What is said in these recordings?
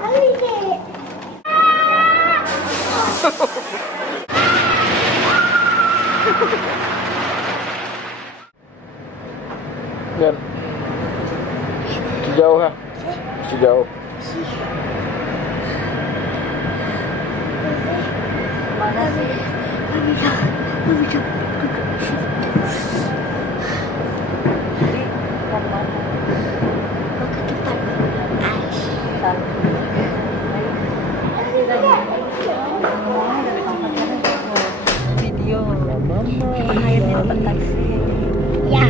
kali dek. Kan sejauh lah, sejauh. Mana sih? Bisa duduk situ. Mau ke tempat ais. Video akhirnya dapat taksi. Ya,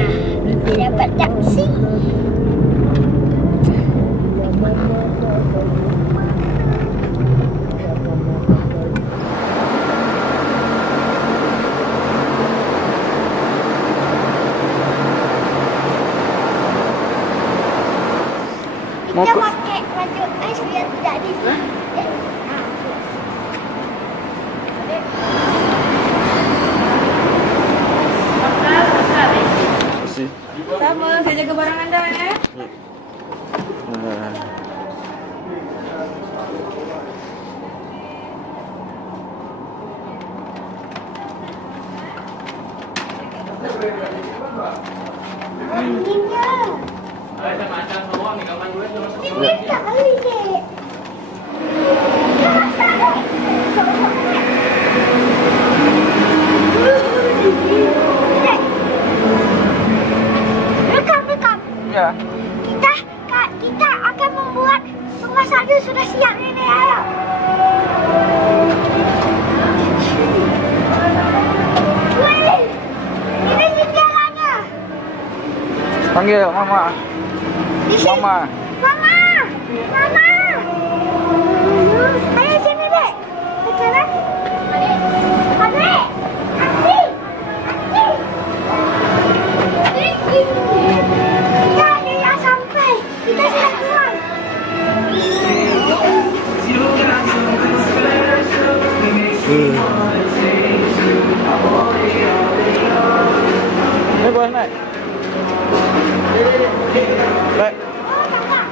dapat taksi. Kita pakai baju ais biar tidak di. Kasih. Sama, saya jaga barang anda ya. Nah. Anginnya. Ini tak kali dek. Rekam. Ya. Kita akan membuat memasak dulu sudah siap ini ayo. Wih, ini jendelanya. Panggil mama. Di sini. Mama. Mama. Ayo sini dek. Ke kanan. Adik. Kita tidak sampai. Kita sudah keluar. Ini boleh naik. Baik. Oh, kakak.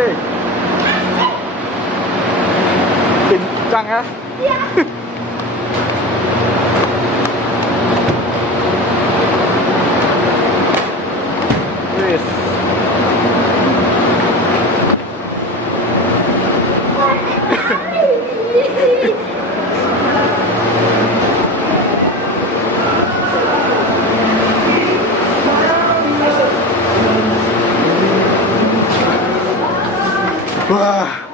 sih. Kencang ya. Iya. Wis. Wah.